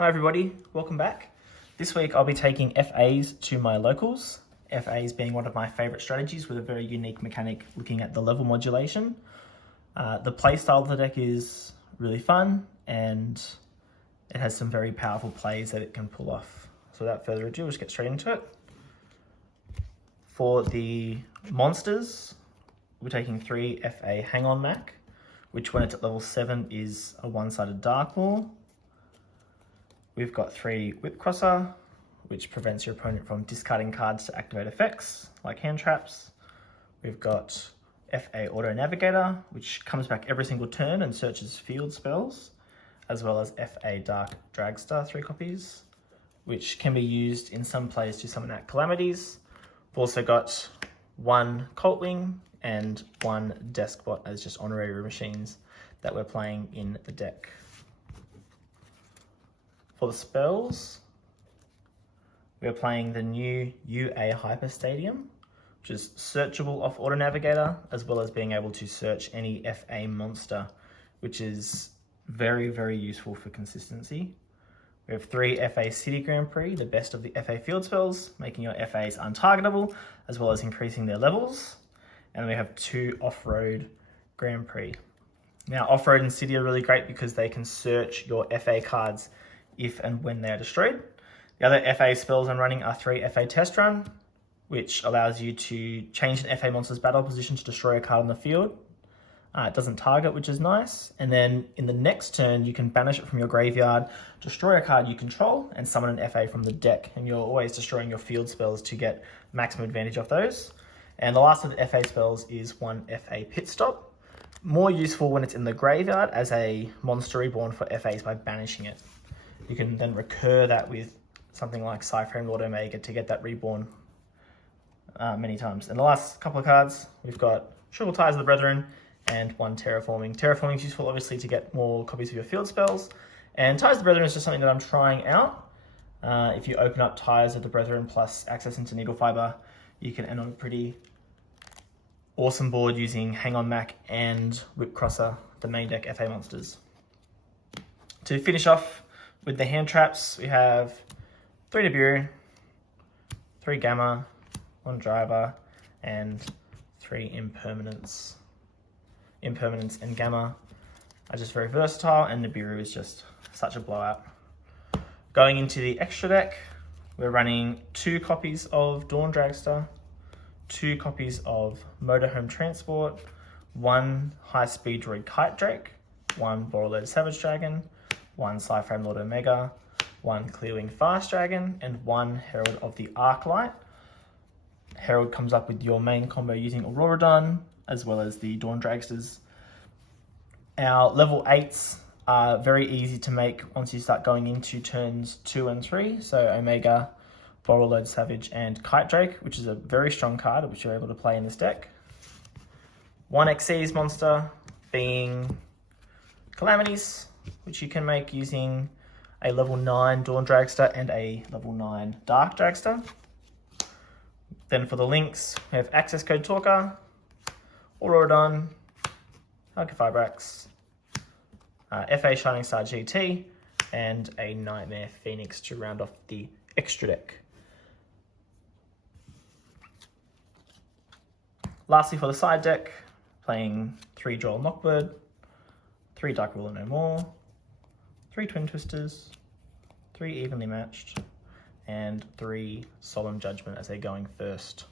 Hi everybody, welcome back. This week I'll be taking FAs to my locals. FAs being one of my favourite strategies with a very unique mechanic looking at the level modulation. The play style of the deck is really fun and it has some very powerful plays that it can pull off. So without further ado, let's get straight into it. For the monsters, we're taking 3 FA Hang On Mac, which when it's at level 7 is a one-sided Dark Maw. We've got 3 Whip Crosser, which prevents your opponent from discarding cards to activate effects, like hand traps. We've got FA Auto Navigator, which comes back every single turn and searches field spells, as well as FA Dark Dragster, 3 copies, which can be used in some plays to summon out calamities. We've also got 1 Coltwing and 1 Deskbot as just honorary machines that we're playing in the deck. For the spells, we are playing the new UA Hyper Stadium, which is searchable off Auto Navigator, as well as being able to search any FA monster, which is very, very useful for consistency. We have 3 FA City Grand Prix, the best of the FA field spells, making your FAs untargetable, as well as increasing their levels. And we have 2 Off-Road Grand Prix. Now, Off-Road and City are really great because they can search your FA cards if and when they are destroyed. The other FA spells I'm running are 3 FA Test Run, which allows you to change an FA monster's battle position to destroy a card on the field. It doesn't target, which is nice. And then in the next turn, you can banish it from your graveyard, destroy a card you control, and summon an FA from the deck. And you're always destroying your field spells to get maximum advantage of those. And the last of the FA spells is 1 FA Pit Stop. More useful when it's in the graveyard as a monster reborn for FAs by banishing it. You can then recur that with something like Cyframe Lord Omega to get that reborn many times. And the last couple of cards, we've got Triple Ties of the Brethren and 1 Terraforming. Terraforming is useful, obviously, to get more copies of your field spells. And Ties of the Brethren is just something that I'm trying out. If you open up Ties of the Brethren plus access into Needle Fiber, you can end on a pretty awesome board using Hang On Mac and Whip Crosser, the main deck FA monsters. To finish off with the hand traps, we have 3 Nibiru, 3 Gamma, 1 Driver, and 3 Impermanence. Impermanence and Gamma are just very versatile, and Nibiru is just such a blowout. Going into the extra deck, we're running 2 copies of Dawn Dragster, 2 copies of Motorhome Transport, 1 High Speed Droid Kite Drake, 1 Borreled Savage Dragon, 1 Cyframe Lord Omega, 1 Clearwing Fast Dragon, and 1 Herald of the Arclight. Herald comes up with your main combo using Auroradon, as well as the Dawn Dragsters. Our level 8s are very easy to make once you start going into turns 2 and 3. So Omega, Borreled Savage, and Kite Drake, which is a very strong card, which you're able to play in this deck. 1 Xyz monster being Calamities, which you can make using a level 9 Dawn Dragster and a level 9 Dark Dragster. Then for the links, we have Access Code Talker, Auroradon, Archifibrax, FA Shining Star GT, and a Nightmare Phoenix to round off the extra deck. Lastly, for the side deck, playing 3 Droll Knockbird, 3 Dark Ruler No More, 3 Twin Twisters, 3 Evenly Matched, and 3 Solemn Judgment as a going first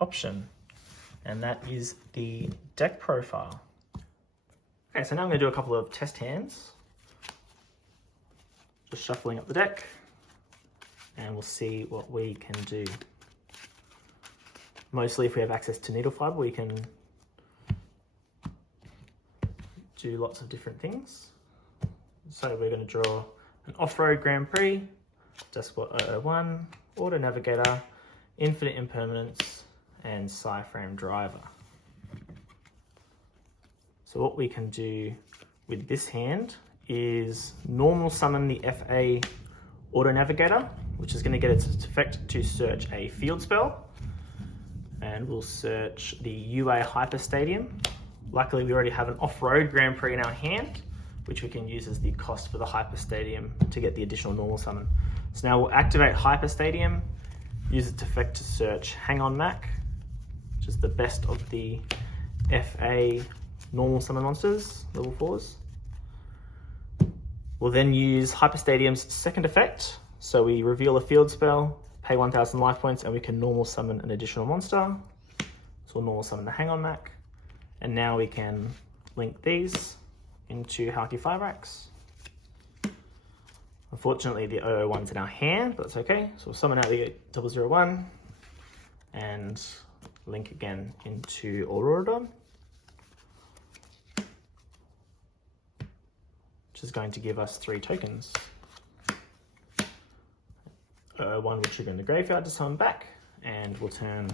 option. And that is the deck profile. Okay, so now I'm going to do a couple of test hands. Just shuffling up the deck, and we'll see what we can do. Mostly if we have access to Needle Fiber, we can do lots of different things. So we're going to draw an Off-Road Grand Prix, Deskbot 001, Auto Navigator, Infinite Impermanence, and Cyframe Driver. So what we can do with this hand is normal summon the FA Auto Navigator, which is going to get its effect to search a field spell. And we'll search the UA Hyper Stadium. Luckily, we already have an Off-Road Grand Prix in our hand, which we can use as the cost for the Hyper Stadium to get the additional normal summon. So now we'll activate Hyper Stadium, use its effect to search Hang On Mac, which is the best of the FA normal summon monsters, level 4s. We'll then use Hyper Stadium's second effect. So we reveal a field spell, pay 1,000 life points, and we can normal summon an additional monster. So we'll normal summon the Hang On Mac. And now we can link these into Halki Fibrax. Unfortunately, the 001's in our hand, but that's okay. So we'll summon out the 001 and link again into Auroradon, which is going to give us 3 tokens. 001 will trigger in the graveyard to summon back, and we'll turn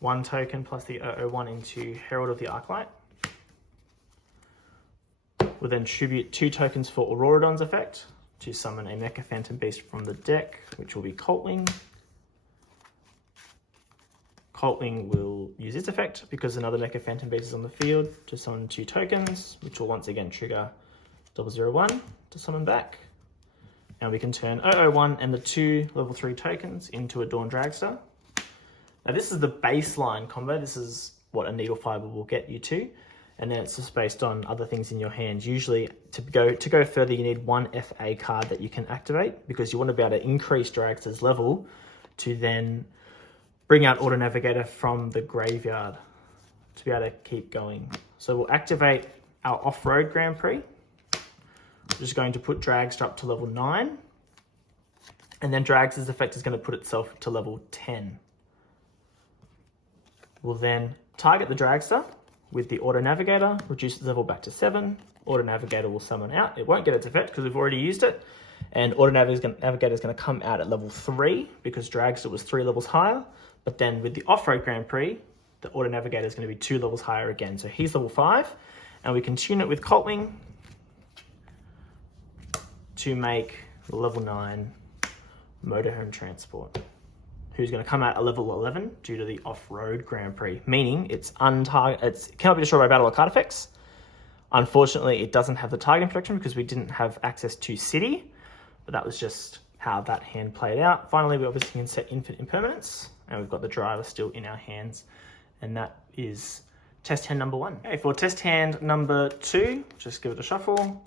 1 token plus the 001 into Herald of the Arclight. We'll then tribute 2 tokens for Auroradon's effect to summon a Mecha Phantom Beast from the deck, which will be Coltwing. Coltwing will use its effect because another Mecha Phantom Beast is on the field to summon 2 tokens, which will once again trigger 001 to summon back. And we can turn 001 and the 2 level 3 tokens into a Dawn Dragster. Now this is the baseline combo. This is what a Needle Fiber will get you to. And then it's just based on other things in your hands. Usually to go further, you need 1 FA card that you can activate because you want to be able to increase Dragster's level to then bring out Auto Navigator from the graveyard to be able to keep going. So we'll activate our Off-Road Grand Prix. We're just going to put Dragster up to level 9. And then Dragster's effect is going to put itself to level 10. We'll then target the Dragster with the Auto Navigator, reduce its level back to 7. Auto Navigator will summon out. It won't get its effect because we've already used it. And Auto Navigator is going to come out at level 3 because Dragster was 3 levels higher. But then with the Off-Road Grand Prix, the Auto Navigator is going to be 2 levels higher again. So he's level 5. And we can tune it with Coltwing to make level 9 Motorhome Transport, who's going to come out at level 11 due to the Off-Road Grand Prix, meaning it cannot be destroyed by battle or card effects. Unfortunately, it doesn't have the targeting protection because we didn't have access to City, but that was just how that hand played out. Finally, we obviously can set Infinite Impermanence, and we've got the driver still in our hands, and that is test hand number 1. Okay, for test hand number 2, just give it a shuffle,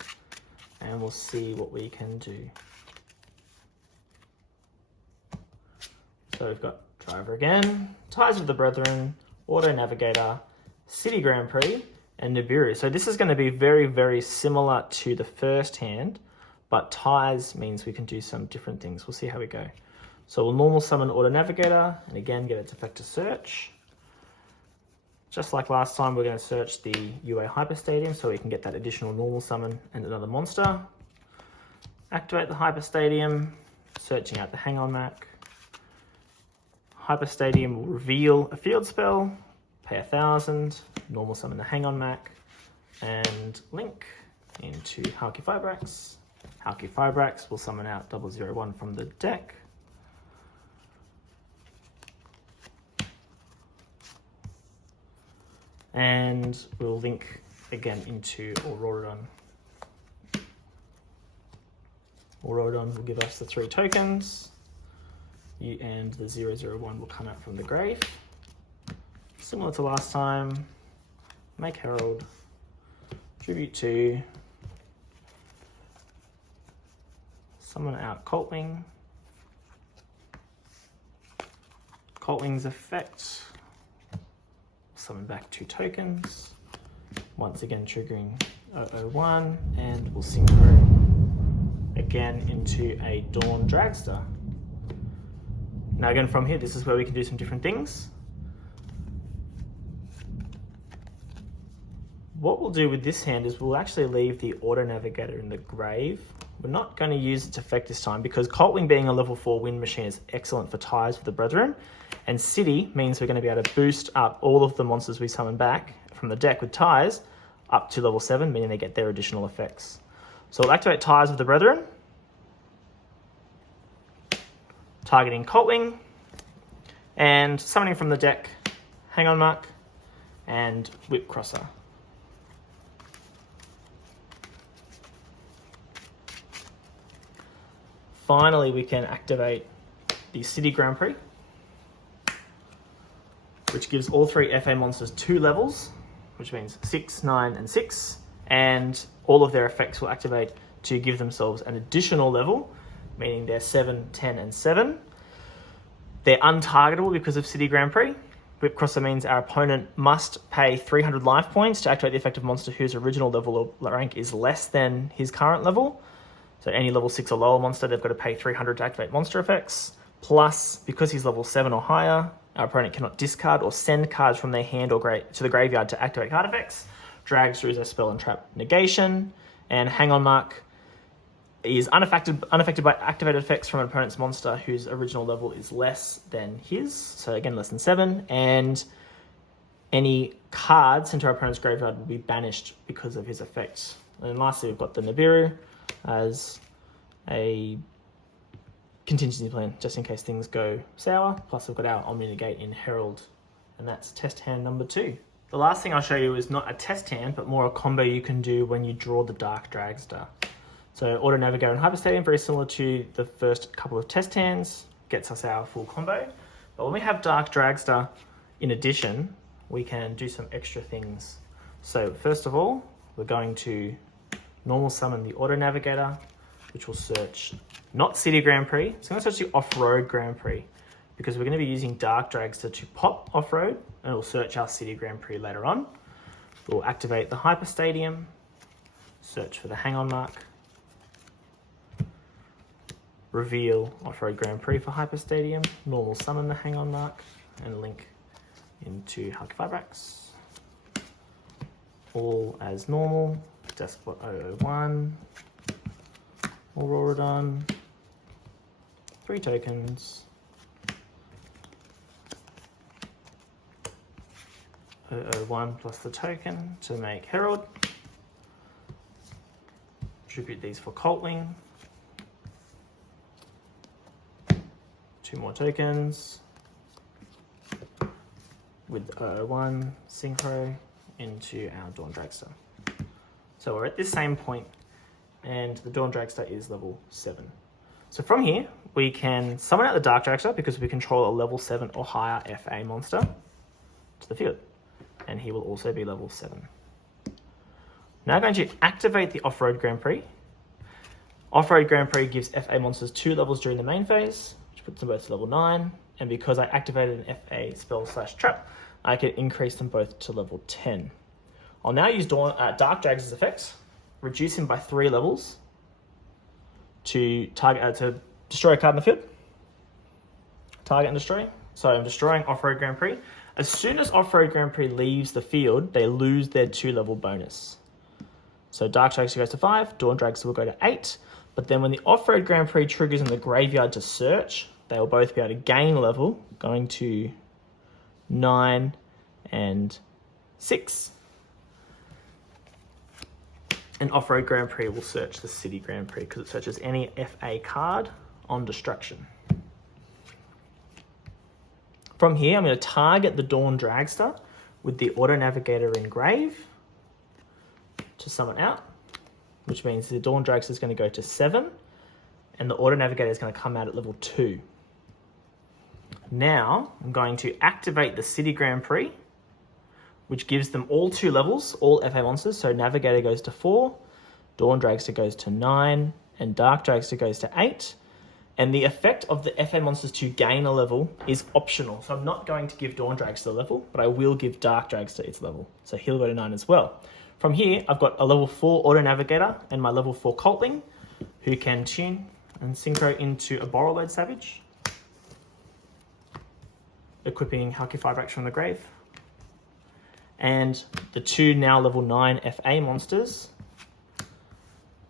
and we'll see what we can do. So we've got Driver again, Ties of the Brethren, Auto Navigator, City Grand Prix, and Nibiru. So this is going to be very, very similar to the first hand, but Ties means we can do some different things. We'll see how we go. So we'll normal summon Auto Navigator, and again get its effect to search. Just like last time, we're going to search the UA Hyper Stadium so we can get that additional normal summon and another monster. Activate the Hyper Stadium, searching out the Hang On Mac. Hyper Stadium will reveal a field spell, pay 1,000, normal summon the Hang On Mac, and link into Halki Fibrax. Halki Fibrax will summon out 001 from the deck. And we'll link again into Auroradon. Auroradon will give us the 3 tokens. And the 001 will come out from the grave. Similar to last time, make Herald, tribute 2, summon out Coltwing. Coltwing's effect, summon back 2 tokens, once again triggering 001, and we'll synchro again into a Dawn Dragster. Now again from here, this is where we can do some different things. What we'll do with this hand is we'll actually leave the Auto Navigator in the grave. We're not going to use its effect this time because Coltwing being a level 4 wind machine is excellent for Ties with the Brethren. And City means we're going to be able to boost up all of the monsters we summon back from the deck with Ties up to level 7, meaning they get their additional effects. So we'll activate Ties with the Brethren, targeting Coltwing, and summoning from the deck Hang On Mark and Whip Crosser. finally we can activate the City Grand Prix, which gives all 3 FA monsters 2 levels, which means 6, 9, and 6, and all of their effects will activate to give themselves an additional level, meaning they're 7, 10, and 7. They're untargetable because of City Grand Prix. Whipcrosser means our opponent must pay 300 life points to activate the effective monster whose original level or rank is less than his current level. So any level 6 or lower monster, they've got to pay 300 to activate monster effects. Plus, because he's level 7 or higher, our opponent cannot discard or send cards from their hand or to the graveyard to activate card effects. Dragster is a spell and trap negation. And Hang On Mark is unaffected by activated effects from an opponent's monster whose original level is less than his. So again, less than 7. And any cards sent to our opponent's graveyard will be banished because of his effect. And then lastly, we've got the Nibiru as a contingency plan, just in case things go sour. Plus we've got our Omni Negate in Herald, and that's test hand number 2. The last thing I'll show you is not a test hand, but more a combo you can do when you draw the Dark Dragster. So Auto Navigator and Hyper Stadium, very similar to the first couple of test hands, gets us our full combo. But when we have Dark Dragster, in addition, we can do some extra things. So first of all, we're going to normal summon the Auto Navigator, which will search not City Grand Prix, it's going to search the Off-Road Grand Prix, because we're going to be using Dark Dragster to pop Off-Road, and it'll search our City Grand Prix later on. We'll activate the Hyper Stadium, search for the Hang On Mark, reveal Off-Road Grand Prix for Hyper Stadium, normal summon the Hang On Mark, and link into Halqifibrax. All as normal, Despot 001, Auroradon, 3 tokens, 001 plus the token to make Herald, tribute these for Coltwing, 2 more tokens with 001 synchro into our Dawn Dragster. So we're at this same point, and the Dawn Dragster is level 7. So from here, we can summon out the Dark Dragster because we control a level 7 or higher FA monster to the field, and he will also be level 7. Now going to activate the Off-Road Grand Prix. Off-Road Grand Prix gives FA monsters 2 levels during the main phase, which puts them both to level 9, and because I activated an FA spell/trap, I can increase them both to level 10. I'll now use Dark Dragster's effects, reduce him by 3 levels to target to destroy a card in the field. Target and destroy. So I'm destroying Off-Road Grand Prix. As soon as Off-Road Grand Prix leaves the field, they lose their 2-level bonus. So Dark Dragster goes to 5, Dawn Dragster will go to 8, but then when the Off-Road Grand Prix triggers in the graveyard to search, they will both be able to gain level, going to 9 and 6. And Off-Road Grand Prix will search the City Grand Prix because it searches any FA card on destruction. From here, I'm going to target the Dawn Dragster with the Auto Navigator in Grave to summon out, which means the Dawn Dragster is going to go to 7, and the Auto Navigator is going to come out at level 2. Now, I'm going to activate the City Grand Prix, which gives them all 2 levels, all FA monsters. So Navigator goes to 4, Dawn Dragster goes to 9, and Dark Dragster goes to 8. And the effect of the FA monsters to gain a level is optional. So I'm not going to give Dawn Dragster a level, but I will give Dark Dragster its level. So he'll go to 9 as well. From here, I've got a level 4 Auto Navigator and my level 4 Coltling, who can tune and synchro into a Borrelode Savage, equipping Halqifibrax from the grave. And the 2 now level 9 FA monsters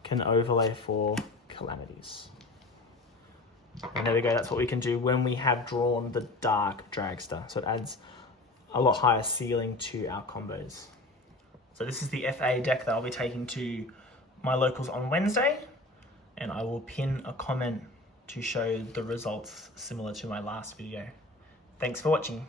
can overlay for Calamities. And there we go, that's what we can do when we have drawn the Dark Dragster. So it adds a lot higher ceiling to our combos. So this is the FA deck that I'll be taking to my locals on Wednesday, and I will pin a comment to show the results similar to my last video. Thanks for watching.